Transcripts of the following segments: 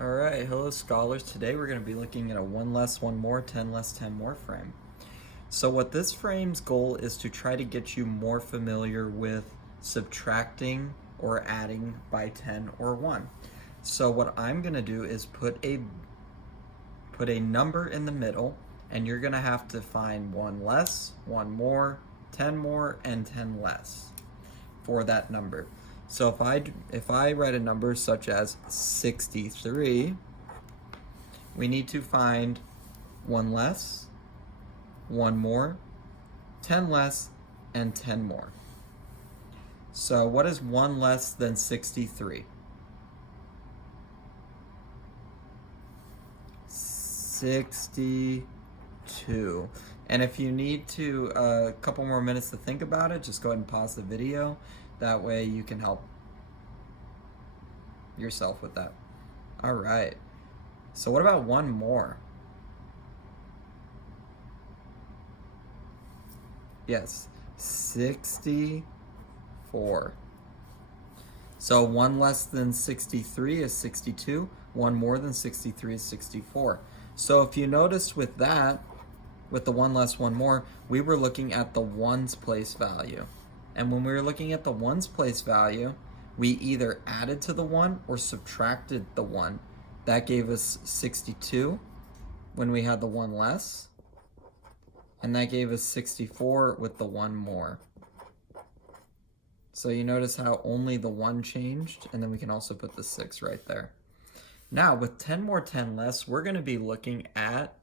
Alright, hello scholars. Today we're going to be looking at a 1 less, 1 more, 10 less, 10 more frame. So what this frame's goal is to try to get you more familiar with subtracting or adding by 10 or 1. So what I'm going to do is put a number in the middle, and you're going to have to find 1 less, 1 more, 10 more, and 10 less for that number. So if I write a number such as 63, we need to find 1 less, 1 more, 10 less, and 10 more. So what is 1 less than 63? 62. And if you need to a couple more minutes to think about it, just go ahead and pause the video. That way you can help yourself with that. All right. So what about 1 more? Yes, 64. So 1 less than 63 is 62. 1 more than 63 is 64. So if you noticed with that, with the 1 less, 1 more, we were looking at the ones place value. And when we were looking at the ones place value, we either added to the 1 or subtracted the 1. That gave us 62 when we had the 1 less. And that gave us 64 with the 1 more. So you notice how only the 1 changed, and then we can also put the 6 right there. Now with 10 more, 10 less, we're going to be looking at,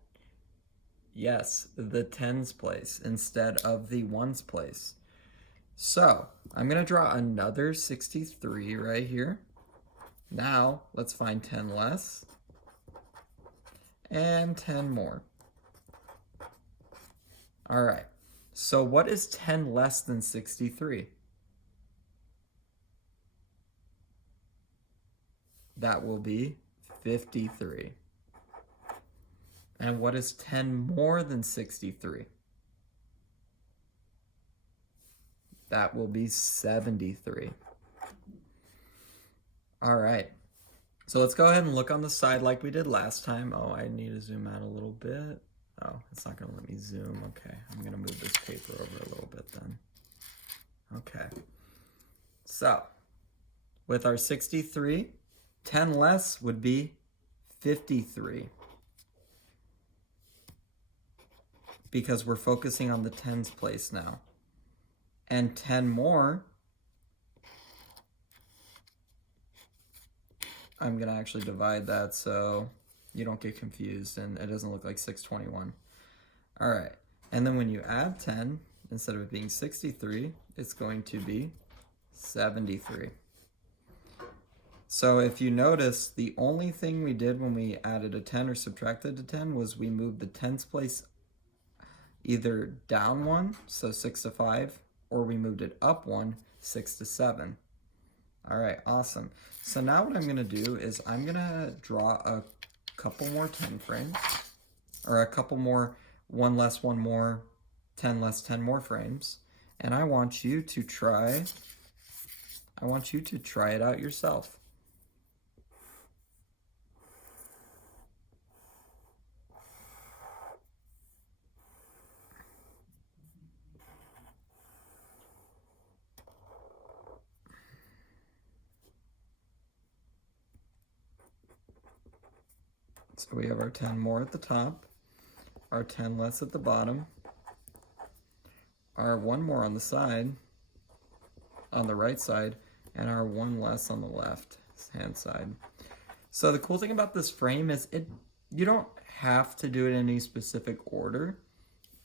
yes, the tens place instead of the ones place. So I'm going to draw another 63 right here. Now let's find 10 less and 10 more. All right, so what is 10 less than 63? That will be 53. And what is 10 more than 63? That will be 73. All right, so let's go ahead and look on the side like we did last time. Oh, I need to zoom out a little bit. Oh, it's not going to let me zoom. Okay, I'm going to move this paper over a little bit then. Okay, so with our 63, 10 less would be 53. Because we're focusing on the tens place now. And 10 more, I'm going to actually divide that so you don't get confused and it doesn't look like 621. All right, and then when you add 10, instead of it being 63, it's going to be 73. So if you notice, the only thing we did when we added a 10 or subtracted a 10 was we moved the tens place either down 1, so 6 to 5, or we moved it up 1, 6 to 7. All right, awesome. So now what I'm going to do is I'm going to draw a couple more 10 frames, or a couple more 1 less, 1 more, 10 less, 10 more frames, and I want you to try it out yourself. So we have our 10 more at the top, our 10 less at the bottom, our 1 more on the side, on the right side, and our 1 less on the left hand side. So the cool thing about this frame is you don't have to do it in any specific order.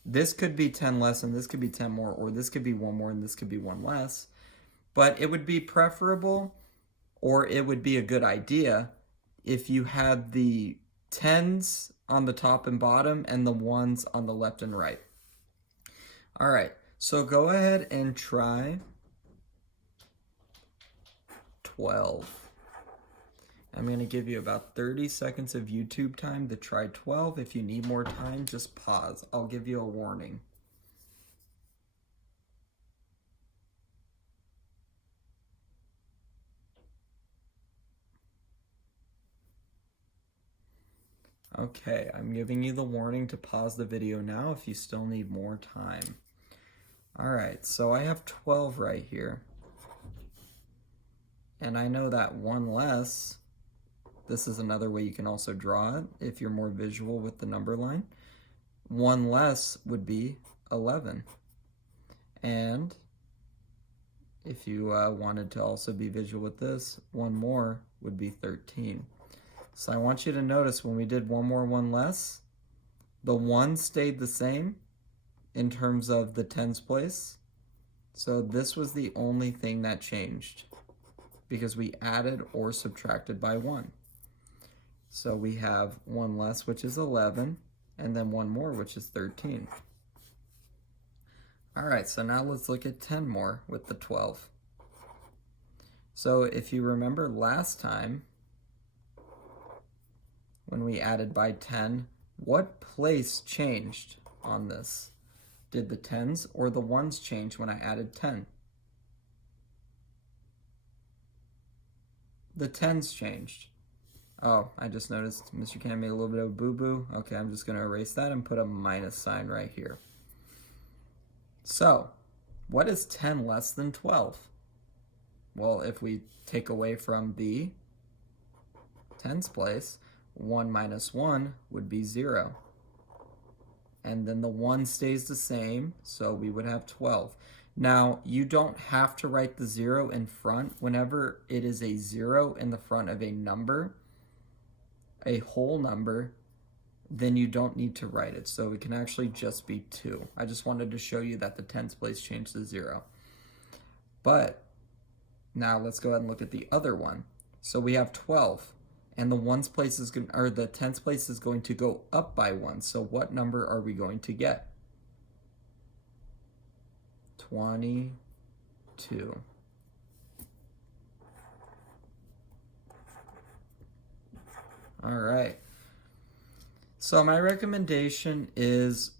This could be 10 less and this could be 10 more, or this could be 1 more and this could be 1 less. But it would be preferable, or it would be a good idea if you had the tens on the top and bottom and the ones on the left and right. All right, so go ahead and try 12. I'm going to give you about 30 seconds of YouTube time to try 12. If you need more time, just pause. I'll give you a warning. Okay, I'm giving you the warning to pause the video now if you still need more time. Alright, so I have 12 right here. And I know that one less, this is another way you can also draw it if you're more visual with the number line. One less would be 11. And if you wanted to also be visual with this, one more would be 13. So I want you to notice when we did one more, one less, the one stayed the same in terms of the tens place. So this was the only thing that changed because we added or subtracted by 1. So we have one less, which is 11, and then one more, which is 13. All right, so now let's look at 10 more with the 12. So if you remember last time, when we added by 10, what place changed on this? Did the tens or the ones change when I added 10? The tens changed. Oh, I just noticed Mr. Can made a little bit of a boo-boo. Okay, I'm just going to erase that and put a minus sign right here. So, what is 10 less than 12? Well, if we take away from the tens place, 1 minus 1 would be 0. And then the 1 stays the same, so we would have 12. Now, you don't have to write the 0 in front. Whenever it is a 0 in the front of a number, a whole number, then you don't need to write it. So it can actually just be 2. I just wanted to show you that the tens place changed to 0. But now let's go ahead and look at the other one. So we have 12. And the ones place is going, or the tens place is going to go up by 1. So what number are we going to get? 22. All right. So my recommendation is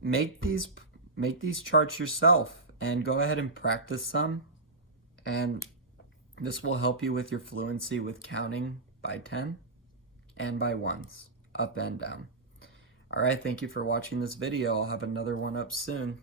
make these charts yourself and go ahead and practice some. And this will help you with your fluency with counting by 10 and by ones, up and down. All right, thank you for watching this video. I'll have another one up soon.